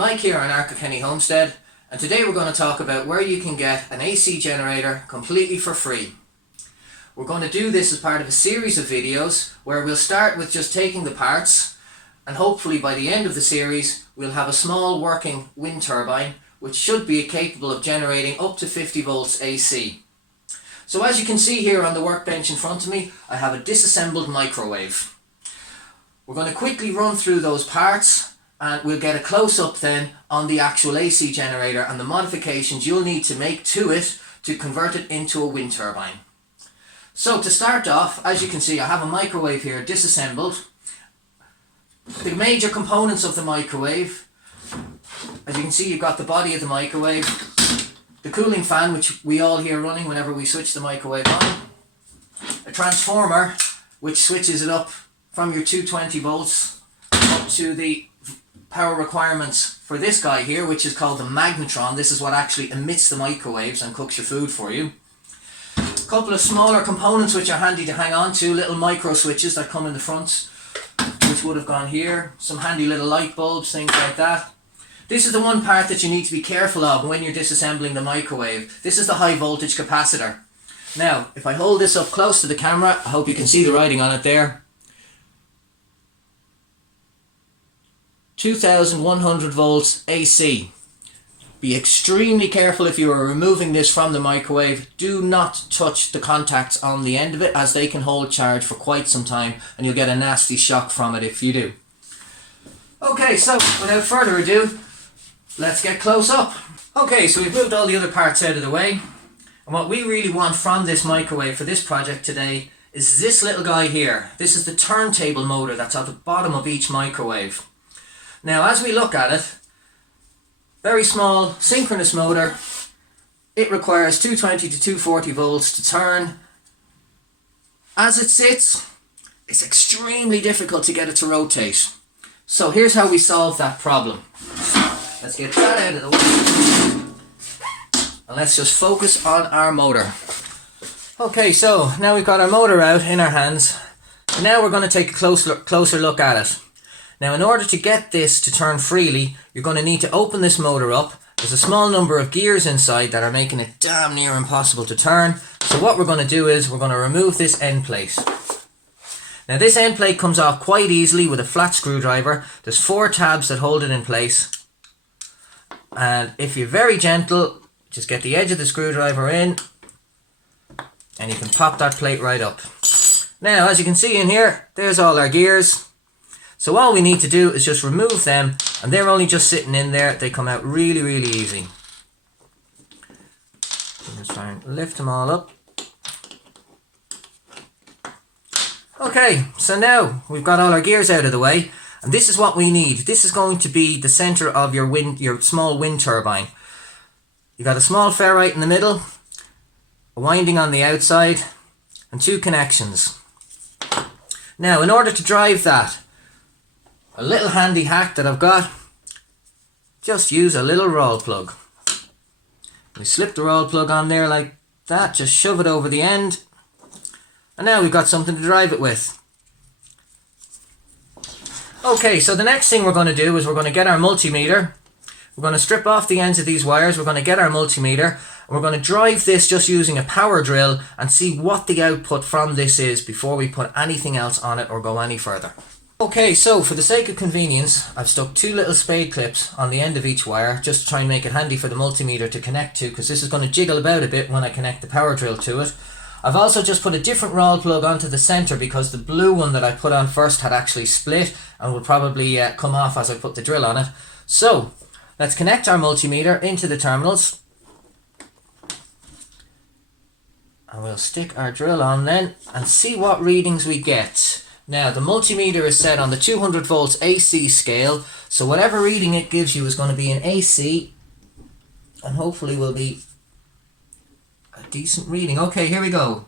Mike here on Kenny Homestead, and today we're going to talk about where you can get an AC generator completely for free. We're going to do this as part of a series of videos where we'll start with just taking the parts, and hopefully by the end of the series we'll have a small working wind turbine which should be capable of generating up to 50 volts AC. So as you can see here on the workbench in front of me, I have a disassembled microwave. We're going to quickly run through those parts and we'll get a close-up then on the actual AC generator and the modifications you'll need to make to it to convert it into a wind turbine. So to start off, as you can see, I have a microwave here disassembled. The major components of the microwave, as you can see, you've got the body of the microwave, the cooling fan which we all hear running whenever we switch the microwave on, a transformer which switches it up from your 220 volts up to the power requirements for this guy here, which is called the magnetron. This is what actually emits the microwaves and cooks your food for you. A couple of smaller components which are handy to hang on to, little micro switches that come in the front, which would have gone here, some handy little light bulbs, things like that. This is the one part that you need to be careful of when you're disassembling the microwave. This is the high voltage capacitor. Now, if I hold this up close to the camera, I hope you can see the writing on it there. 2100 volts AC. Be extremely careful if you are removing this from the microwave. Do not touch the contacts on the end of it, as they can hold charge for quite some time and you'll get a nasty shock from it if you do. Okay, so without further ado, let's get close up. Okay, so we've moved all the other parts out of the way, and what we really want from this microwave for this project today is this little guy here. This is the turntable motor that's at the bottom of each microwave. Now as we look at it, very small synchronous motor. It requires 220 to 240 volts to turn. As it sits, it's extremely difficult to get it to rotate. So here's how we solve that problem. Let's get that out of the way and let's just focus on our motor. Okay, so now we've got our motor out in our hands, and now we're going to take a closer look at it. Now in order to get this to turn freely, you're going to need to open this motor up. There's a small number of gears inside that are making it damn near impossible to turn. So what we're going to do is we're going to remove this end plate. Now this end plate comes off quite easily with a flat screwdriver. There's 4 tabs that hold it in place. And if you're very gentle, just get the edge of the screwdriver in and you can pop that plate right up. Now as you can see in here, there's all our gears. So all we need to do is just remove them, and they're only just sitting in there. They come out really, really easy. Just try and lift them all up. Okay, so now we've got all our gears out of the way, and this is what we need. This is going to be the center of your small wind turbine. You've got a small ferrite in the middle, a winding on the outside, and 2 connections. Now in order to drive that, a little handy hack that I've got, just use a little roll plug. We slip the roll plug on there like that, just shove it over the end, and now we've got something to drive it with. Okay, so the next thing we're going to do is we're going to get our multimeter. We're going to strip off the ends of these wires, we're going to get our multimeter, and we're going to drive this just using a power drill and see what the output from this is before we put anything else on it or go any further. Okay, so for the sake of convenience, I've stuck 2 little spade clips on the end of each wire just to try and make it handy for the multimeter to connect to, because this is going to jiggle about a bit when I connect the power drill to it. I've also just put a different roll plug onto the center because the blue one that I put on first had actually split and will probably come off as I put the drill on it. So let's connect our multimeter into the terminals, and we'll stick our drill on then and see what readings we get. Now the multimeter is set on the 200 volts AC scale, so whatever reading it gives you is going to be in AC, and hopefully will be a decent reading. Okay, here we go.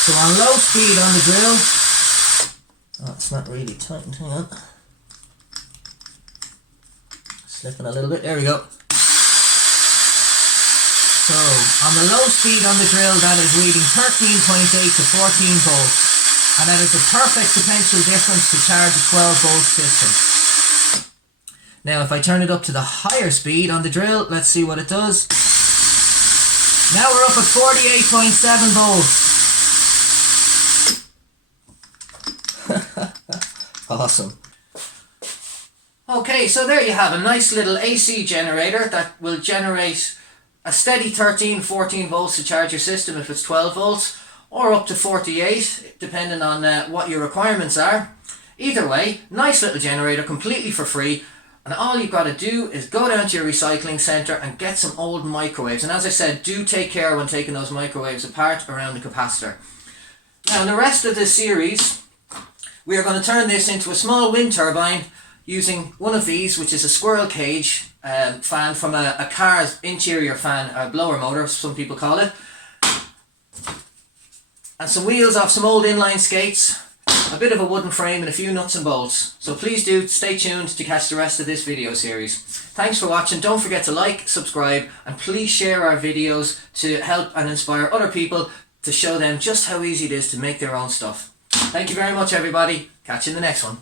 So on low speed on the drill, oh, it's not really tightened, hang on. Slipping a little bit, there we go. So on the low speed on the drill, that is reading 13.8 to 14 volts. and that is a perfect potential difference to charge a 12 volt system. Now if I turn it up to the higher speed on the drill, let's see what it does. Now we're up at 48.7 volts. Awesome. Okay, so there you have a nice little AC generator that will generate a steady 13-14 volts to charge your system if it's 12 volts, or up to 48 depending on what your requirements are. Either way, nice little generator completely for free, and all you've got to do is go down to your recycling centre and get some old microwaves. And as I said, do take care when taking those microwaves apart around the capacitor. Now in the rest of this series, we are going to turn this into a small wind turbine using one of these, which is a squirrel cage fan from a car's interior fan, a blower motor, some people call it. And some wheels off some old inline skates, a bit of a wooden frame and a few nuts and bolts. So please do stay tuned to catch the rest of this video series. Thanks for watching. Don't forget to like, subscribe, and please share our videos to help and inspire other people to show them just how easy it is to make their own stuff. Thank you very much everybody. Catch you in the next one.